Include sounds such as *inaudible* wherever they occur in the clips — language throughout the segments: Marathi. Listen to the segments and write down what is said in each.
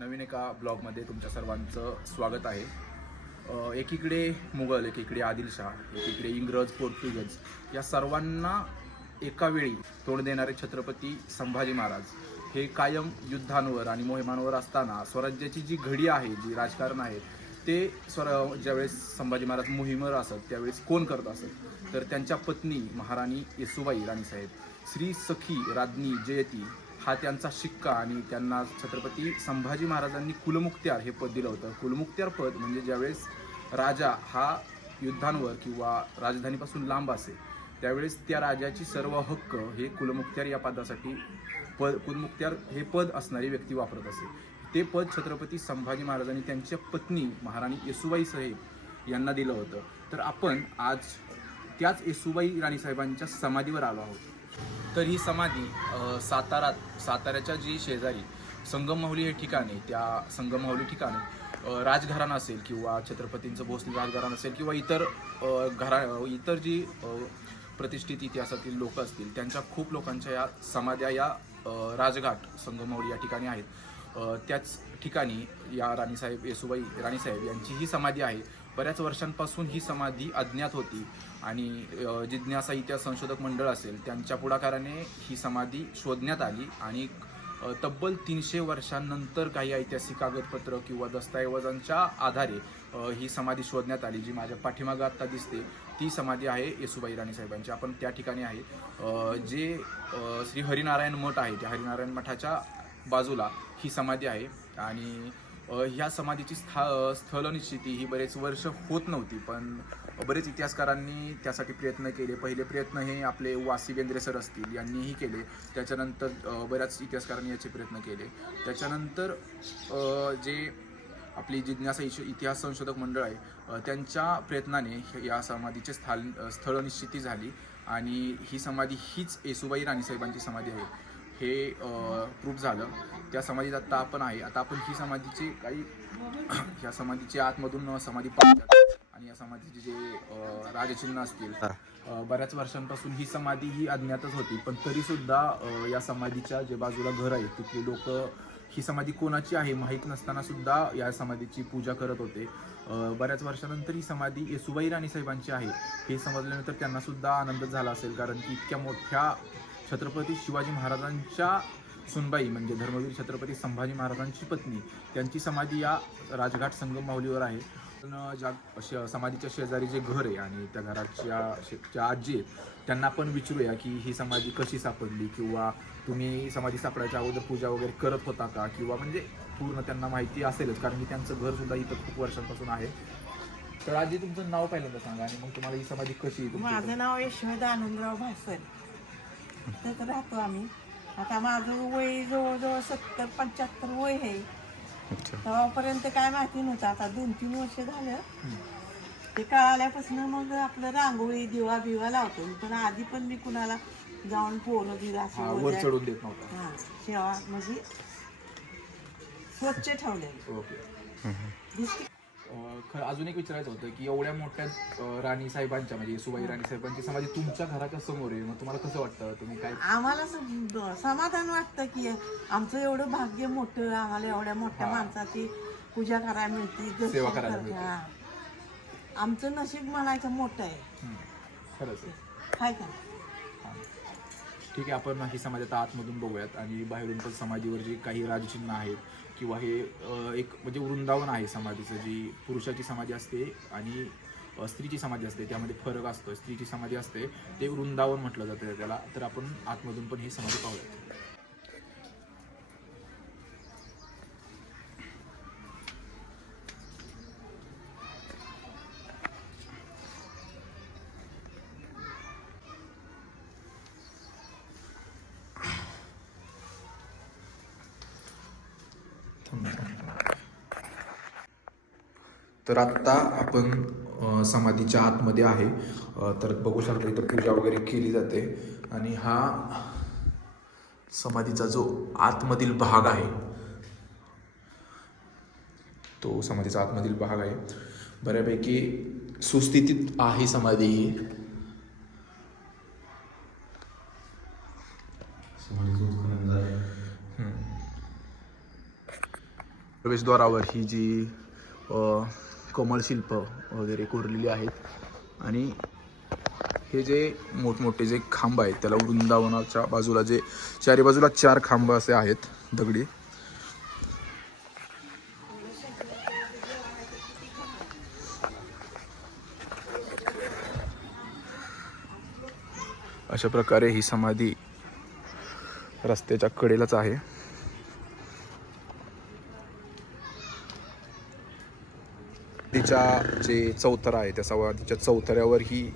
नवीन एका ब्लॉगमध्ये तुमच्या सर्वांचं स्वागत आहे. एकीकडे मुघल एकीकडे आदिलशाह एकीकडे इंग्रज पोर्तुगीज या सर्वांना एका वेळी तोंड देणारे छत्रपती संभाजी महाराज हे कायम युद्धांवर आणि मोहिमांवर असताना स्वराज्याची जी घडी आहे जी राजकारण आहे ते स्वर ज्यावेळेस संभाजी महाराज मोहिमेवर असत त्यावेळेस कोण करत असत? तर त्यांच्या पत्नी महाराणी येसुबाई राणीसाहेब. श्री सखी राज्ञी जयती हा त्यांचा शिक्का आणि त्यांना छत्रपती संभाजी महाराजांनी कुलमुक्त्यार हे पद दिलं होतं. कुलमुक्त्यार पद म्हणजे ज्यावेळेस राजा हा युद्धांवर किंवा राजधानीपासून लांब असे त्यावेळेस त्या राजाची सर्व हक्क हे कुलमुक्त्यार या पदासाठी पद कुलमुक्त्यार हे पद असणारी व्यक्ती वापरत असे. ते पद छत्रपती संभाजी महाराजांनी त्यांच्या पत्नी महाराणी येसुबाई साहेब यांना दिलं होतं. तर आपण आज त्याच येसुबाई राणीसाहेबांच्या समाधीवर आलो आहोत. तर ही समाधी सातारात साताऱ्याच्या जी शेजारी संगममाहुली हे ठिकाण आहे त्या संगममाहुली ठिकाणी राजघराणं असेल किंवा छत्रपतींचं भोसले राजघराणं असेल किंवा इतर घरा इतर जी प्रतिष्ठित इतिहासातील लोक असतील त्यांच्या खूप लोकांच्या या समाध्या या राजघाट संगममाहुली या ठिकाणी आहेत. त्याच ठिकाणी या राणीसाहेब येसुबाई राणीसाहेब यांची ही समाधी आहे. बऱ्याच वर्षांपासून ही समाधी अज्ञात होती आणि जिज्ञासा इतिहास संशोधक मंडळ असेल त्यांच्या पुढाकाराने ही समाधी शोधण्यात आली आणि तब्बल तीनशे वर्षांनंतर काही ऐतिहासिक कागदपत्र किंवा दस्तऐवजांच्या आधारे ही समाधी शोधण्यात आली जी माझ्या पाठीमागं आत्ता दिसते. ती समाधी आहे येसुबाई राणी साहेबांची. आपण त्या ठिकाणी आहे. जे श्री हरिनारायण मठ आहे त्या हरिनारायण मठाच्या बाजूला ही समाधी आहे आणि ह्या समाधीची स्था स्थलनिश्चिती ही बरेच वर्ष होत नव्हती पण बरेच इतिहासकारांनी त्यासाठी प्रयत्न केले. पहिले प्रयत्न हे आपले वासी बेंद्रे सर असतील यांनीही केले. त्याच्यानंतर बऱ्याच इतिहासकारांनी याचे प्रयत्न केले. त्याच्यानंतर जे आपली जिज्ञासा इश- इतिहास संशोधक मंडळ आहे त्यांच्या प्रयत्नाने या समाधीचे स्थान स्थळनिश्चिती झाली. आणि ही समाधी हीच येसुबाई राणीसाहेबांची समाधी आहे. हे प्रूफ झालं. त्या समाधीत आता आपण आहे. आता आपण ही समाधीची काही *clears throat* ह्या समाधीचे आतमधून समाधी पाहतात आणि या समाधीचे जे राजचिन्ह असतील बऱ्याच वर्षांपासून ही समाधी ही अज्ञातच होती. पण तरी सुद्धा अ, या समाधीच्या जे बाजूला घर आहे तिथले लोक ही समाधी कोणाची आहे माहीत नसताना सुद्धा या समाधीची पूजा करत होते. बऱ्याच वर्षानंतर ही समाधी येसुबाई राणी साहेबांची आहे. हे समजल्यानंतर त्यांना सुद्धा आनंद झाला असेल कारण की इतक्या मोठ्या छत्रपती शिवाजी महाराजांच्या सुनबाई म्हणजे धर्मवीर छत्रपती संभाजी महाराजांची पत्नी त्यांची समाधी या राजघाट संगम माहुलीवर आहे. पण ज्या श- समाधीच्या शेजारी जे घर आहे आणि त्या घराच्या ज्या आजी आहेत त्यांना आपण विचारूया की ही समाधी कशी सापडली किंवा तुम्ही समाधी सापडायच्या अगोदर पूजा वगैरे करत होता का? किंवा म्हणजे पूर्ण त्यांना माहिती असेलच कारण की त्यांचं घर सुद्धा इथं खूप वर्षांपासून आहे. तर आजी तुमचं नाव पहिल्यांदा सांगा आणि मग तुम्हाला ही समाधी कशी माझं नाव यशोदा आनंदराव भासर तिथं राहतो आम्ही. आता माझं वय जवळजवळ सत्तर पंच्याहत्तर वय आहे. तेव्हापर्यंत काय माहिती नव्हतं. आता दोन तीन वर्ष झालं. ते कळाल्यापासून मग आपलं रांगोळी दिवा बिवा लावतो. पण आधी पण मी कुणाला जाऊन पोरं दिला हा, असं वर वगैरे. चढून देत नव्हता. हा सेवा म्हणजे स्वच्छ ठेवलेलं. ओके. दिसते अं, ख- अजून एक विचारायचं होतं की एवढ्या मोठ्या राणी साहेबांच्या म्हणजे सुबाई राणी साहेबांची समाधी तुमच्या घराच्या समोर आहे मग तुम्हाला कसं वाटतं तुम्ही काय आम्हाला सम- समाधान वाटतं की आमचं एवढं भाग्य मोठं आम्हाला एवढ्या मोठ्या हा. माणसाची पूजा करायला मिळते दर्शन सेवा करायला करता- मिळते. हा. आमचं नशीब म्हणायचं मोठं आहे हं, खरंच आहे काय का हां. ठीक आहे आपण ही समाधी आता आतमधून बघूयात आणि बाहेरून पण समाधीवर जी काही राजचिन्ह आहेत किंवा हे एक म्हणजे वृंदावन आहे समाधीचं जी पुरुषाची समाधी असते आणि स्त्रीची समाधी असते. त्यामध्ये फरक असतो. स्त्रीची समाधी असते. ते वृंदावन म्हटलं जातं त्याला. तर आपण आतमधून पण ही समाधी पाहूयात. तर आत्ता आपण समाधीच्या आतमध्ये आहे. तर बघू शकता इथं पूजा वगैरे केली जाते. आणि हा समाधीचा जो आतमधील भाग आहे तो समाधीचा आतमधील भाग आहे. बऱ्यापैकी सुस्थितीत आहे समाधी ही समाधीचं उत्खनन झालंय हम्म. प्रवेशद्वारावर ही जी अ, कमळ शिल्प वगैरे कोरलेली आहेत. आणि हे जे मोठमोठे जे खांब आहेत त्याला वृंदावनाच्या बाजूला जे चारी बाजूला चार खांब असे आहेत दगडी. अशा प्रकारे ही समाधी रस्त्याच्या कडेलाच आहे. तिच्या जे चौथरा आहे त्या तिच्या चौथऱ्यावर ही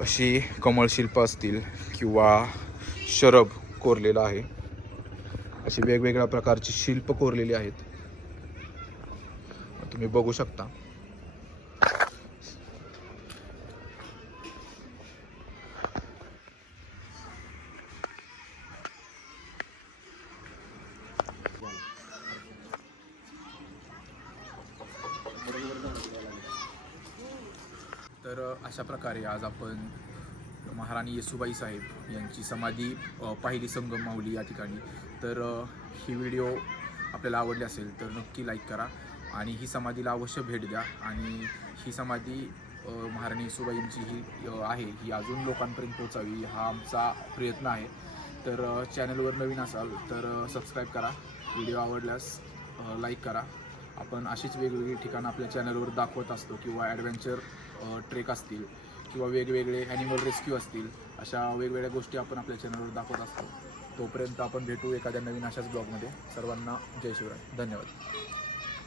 अशी कमळशिल्प असतील किंवा शरब कोरलेला आहे. अशी वेगवेगळ्या प्रकारची शिल्प कोरलेली आहेत. तुम्ही बघू शकता. अशा प्रकारे आज आपण महाराणी येसुबाई साहेब यांची समाधी पाहिली संगम माऊली या ठिकाणी. तर ही व्हिडिओ आपल्याला आवडली असेल तर नक्की लाईक करा आणि ही समाधीला अवश्य भेट द्या. आणि ही समाधी महाराणी येसुबाईंची ही आहे ही अजून लोकांपर्यंत पोचावी हा आमचा प्रयत्न आहे. तर चॅनलवर नवीन असाल तर सबस्क्राईब करा. व्हिडिओ आवडल्यास लाईक करा. आपण अशीच वेगवेगळी ठिकाणं आपल्या चॅनलवर दाखवत असतो किंवा ॲडव्हेंचर ट्रेक असतील किंवा वेगवेगळे ॲनिमल रेस्क्यू असतील अशा वेगवेगळ्या गोष्टी आपण आपल्या चॅनलवर दाखवत असतो. तोपर्यंत आपण भेटू एखाद्या नवीन अशाच ब्लॉगमध्ये सर्वांना जय शिवराय. धन्यवाद.